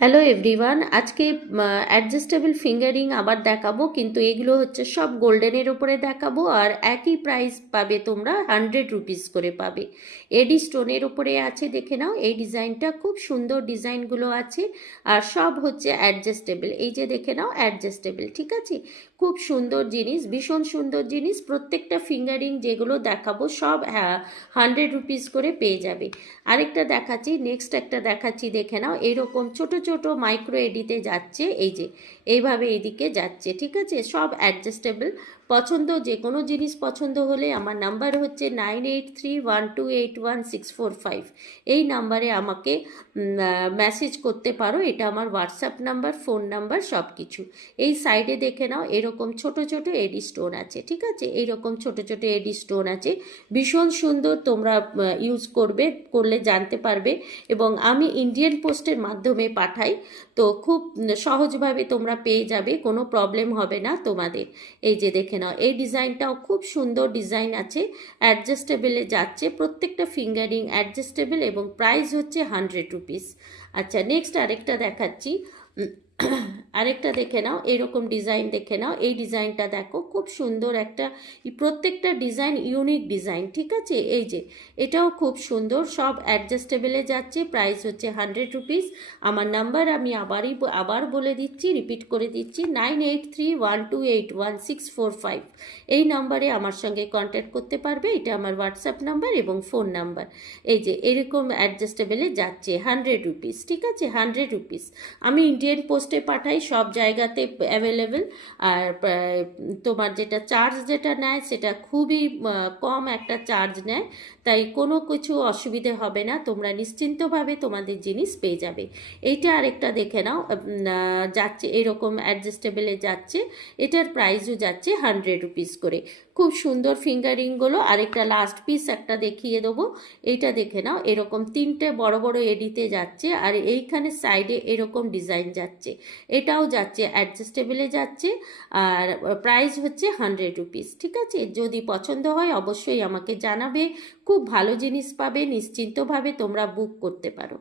Hello everyone, আজকে adjustable fingering আবার দেখাবো, কিন্তু এগুলো হচ্ছে সব গোল্ডেনের ওপরে দেখাবো আর একই প্রাইস পাবে, তোমরা 100 রুপিস করে পাবে। এডি স্টোনের ওপরে আছে, দেখে নাও এই ডিজাইনটা, খুব সুন্দর ডিজাইনগুলো আছে আর সব হচ্ছে অ্যাডজাস্টেবল। এই যে দেখে নাও অ্যাডজাস্টেবল, ঠিক আছে, খুব সুন্দর জিনিস, ভীষণ সুন্দর জিনিস। প্রত্যেকটা ফিঙ্গারিং যেগুলো দেখাবো সব 100 রুপিস করে পেয়ে যাবে। আরেকটা দেখাচ্ছি, নেক্সট একটা দেখাচ্ছি, দেখে নাও এরকম ছোট ছোট মাইক্রো এডিতে যাচ্ছে, এই যে এইভাবে এদিকে যাচ্ছে, ঠিক আছে, সব অ্যাডজাস্টেবল। পছন্দ, যে কোনো জিনিস পছন্দ হলে আমার নাম্বার হচ্ছে 9831281645। এই নাম্বারে আমাকে মেসেজ করতে পারো, এটা আমার হোয়াটসঅ্যাপ নাম্বার, ফোন নাম্বার সব কিছু। এই সাইডে দেখে নাও এরকম ছোট ছোট এডি স্টোন আছে, ঠিক আছে, এইরকম ছোট ছোট এডি স্টোন আছে, ভীষণ সুন্দর। তোমরা ইউজ করলে জানতে পারবে। এবং আমি ইন্ডিয়ান পোস্টের মাধ্যমে পাঠাই, তো খুব সহজভাবে তোমরা পেয়ে যাবে, কোনো প্রবলেম হবে না তোমাদের। এই যে দেখে নাও এই ডিজাইনটাও খুব সুন্দর ডিজাইন আছে, অ্যাডজাস্টেবলে যাচ্ছে, প্রত্যেকটা ফিঙ্গারিং অ্যাডজাস্টেবল এবং প্রাইস হচ্ছে 100 রুপিস। আচ্ছা, নেক্সট আরেকটা দেখাচ্ছি। আরেকটা দেখে নাও, এরকম ডিজাইন দেখে নাও, এই ডিজাইনটা দেখো, খুব সুন্দর একটা, প্রত্যেকটা ডিজাইন ইউনিক ডিজাইন, ঠিক আছে। এই যে এটাও খুব সুন্দর, সব অ্যাডজাস্টেবলে যাচ্ছে, প্রাইস হচ্ছে 100 রুপিস। আমার নাম্বার আমি আবার বলে দিচ্ছি, রিপিট করে দিচ্ছি, 9831281645। এই নাম্বারে আমার সঙ্গে কন্ট্যাক্ট করতে পারবে, এটা আমার হোয়াটসঅ্যাপ নাম্বার এবং ফোন নাম্বার। এই যে এরকম অ্যাডজাস্টেবলে যাচ্ছে 100 রুপিস, ঠিক আছে, 100 রুপিস। আমি ইন্ডিয়ান পোস্টে পাঠাই, সব জায়গাতে অ্যাভেলেবেল। আর তোমার যেটা চার্জ যেটা নেয় সেটা খুবই কম একটা চার্জ নেয়, তাই কোনো কিছু অসুবিধে হবে না, তোমরা নিশ্চিন্তভাবে তোমাদের জিনিস পেয়ে যাবে। এইটা আরেকটা দেখে নাও, যাচ্ছে এরকম অ্যাডজাস্টেবলে যাচ্ছে, এটার প্রাইসও যাচ্ছে 100 রুপিস করে। খুব সুন্দর ফিঙ্গারিংগুলো। আরেকটা লাস্ট পিস একটা দেখিয়ে দেবো, এইটা দেখে নাও, এরকম তিনটে বড় বড় এডিতে যাচ্ছে আর এইখানে সাইডে এরকম ডিজাইন যাচ্ছে, এটাও যাচ্ছে অ্যাডজাস্টেবলে যাচ্ছে আর প্রাইস হচ্ছে 100 রুপিস, ঠিক আছে। যদি পছন্দ হয় অবশ্যই আমাকে জানাবে, খুব ভালো জিনিস পাবে, নিশ্চিন্তভাবে তোমরা বুক করতে পারো।